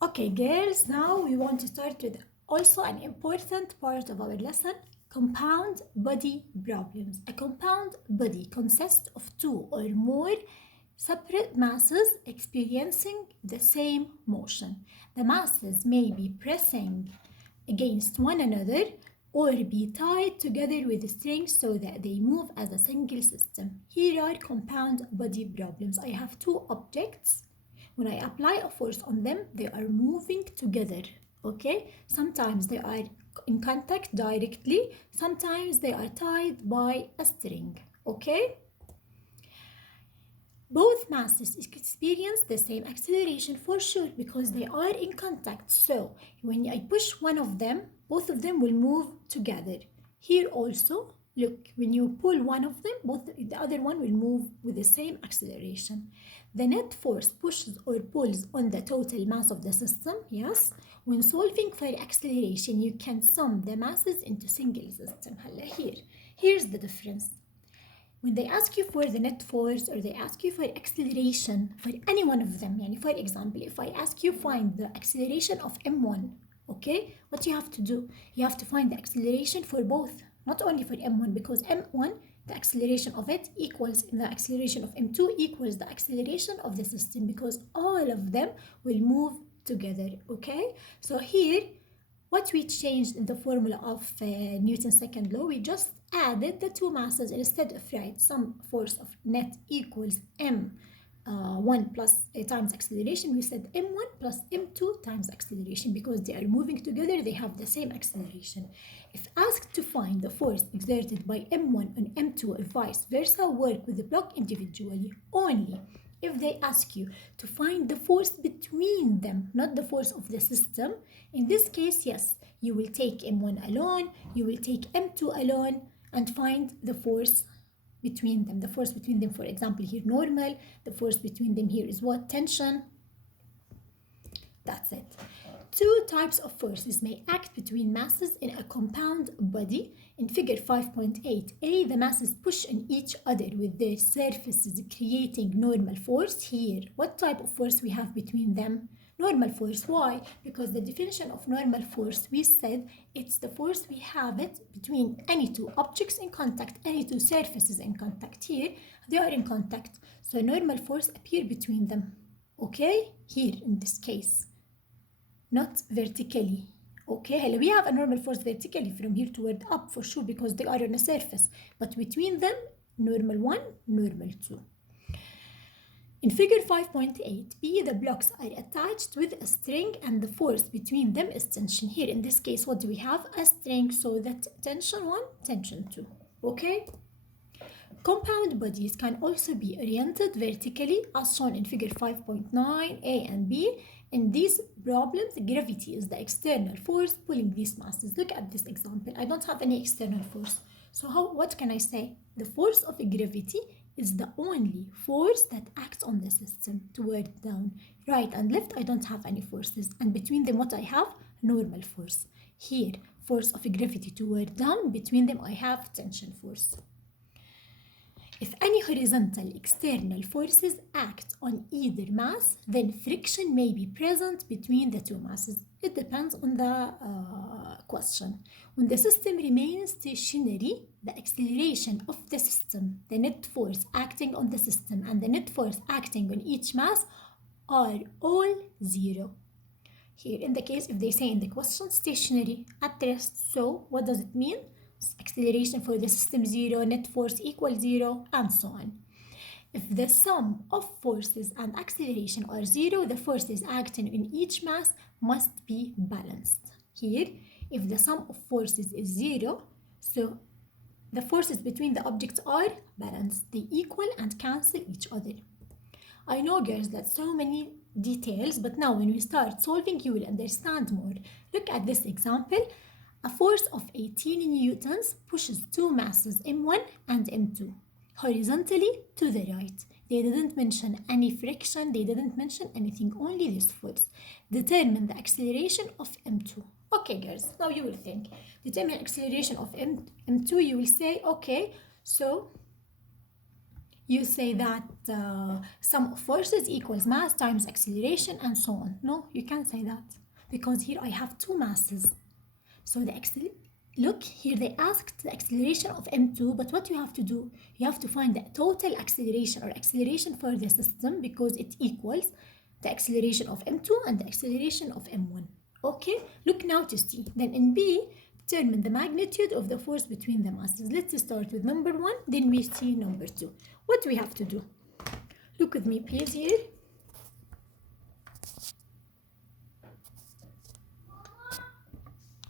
Okay, girls, now we want to start with also an important part of our lesson, compound body problems. A compound body consists of two or more separate masses experiencing the same motion. The masses may be pressing against one another or be tied together with strings so that they move as a single system. Here are compound body problems. I have two objects. When I apply a force on them, they are moving together. Okay, sometimes they are in contact directly, sometimes they are tied by a string. Okay, both masses experience the same acceleration for sure because they are in contact. So when I push one of them, both of them will move together. Here also, look, when you pull one of them, the other one will move with the same acceleration. The net force pushes or pulls on the total mass of the system, yes. When solving for acceleration, you can sum the masses into single system. Here's the difference. When they ask you for the net force or they ask you for acceleration for any one of them, for example, if I ask you find the acceleration of m1, okay, what you have to do? You have to find the acceleration for both, not only for m1, because m1, the acceleration of it equals the acceleration of m2 equals the acceleration of the system, because all of them will move together. Okay, so here what we changed in the formula of Newton's second law, we just added the two masses. Instead of some force of net equals m1 plus times acceleration, we said m1 plus m2 times acceleration, because they are moving together, they have the same acceleration. If asked to find the force exerted by m1 on m2 or vice versa, work with the block individually only. If they ask you to find the force between them, not the force of the system, in this case, yes, you will take m1 alone, you will take m2 alone, and find the force between them. The force between them, for example, here normal, the force between them here is what? Tension. That's it. Two types of forces may act between masses in a compound body. In figure 5.8a, the masses push on each other with their surfaces, creating normal force. Here, what type of force we have between them? Normal force. Why? Because the definition of normal force, we said it's the force we have it between any two objects in contact, any two surfaces in contact. Here, they are in contact, so normal force appear between them. Okay, here in this case, not vertically. Okay, we have a normal force vertically from here toward up for sure, because they are on a surface, but between them, normal 1, normal 2. In figure 5.8b, the blocks are attached with a string and the force between them is tension. Here in this case, what do we have? A string, so that tension 1, tension 2. Okay? Compound bodies can also be oriented vertically, as shown in figure 5.9a and b. In these problems, gravity is the external force pulling these masses. Look at this example. I don't have any external force. So what can I say? The force of gravity is the only force that acts on the system toward down. Right and left, I don't have any forces. And between them, what I have? Normal force. Here, force of gravity toward down. Between them, I have tension force. If any horizontal external forces act on either mass, then friction may be present between the two masses. It depends on the question. When the system remains stationary, the acceleration of the system, the net force acting on the system, and the net force acting on each mass are all zero. Here in the case, if they say in the question, stationary, at rest, so what does it mean? Acceleration for the system 0, net force equals 0, and so on. If the sum of forces and acceleration are 0, the forces acting in each mass must be balanced. Here, if the sum of forces is 0, so the forces between the objects are balanced. They equal and cancel each other. I know, girls, that's so many details, but now when we start solving, you will understand more. Look at this example. A force of 18 newtons pushes two masses m1 and m2 horizontally to the right. They didn't mention any friction, they didn't mention anything, only this force. Determine the acceleration of m2. Okay, girls, now you will think. Determine acceleration of m2, you will say, okay, so you say that sum of forces equals mass times acceleration and so on. No, you can't say that because here I have two masses. So look here, they asked the acceleration of m2, but what you have to do, you have to find the total acceleration or acceleration for the system because it equals the acceleration of m2 and the acceleration of m1. Okay, look now to see. Then in B, determine the magnitude of the force between the masses. Let's start with number 1, then we see number 2. What do we have to do? Look with me please here.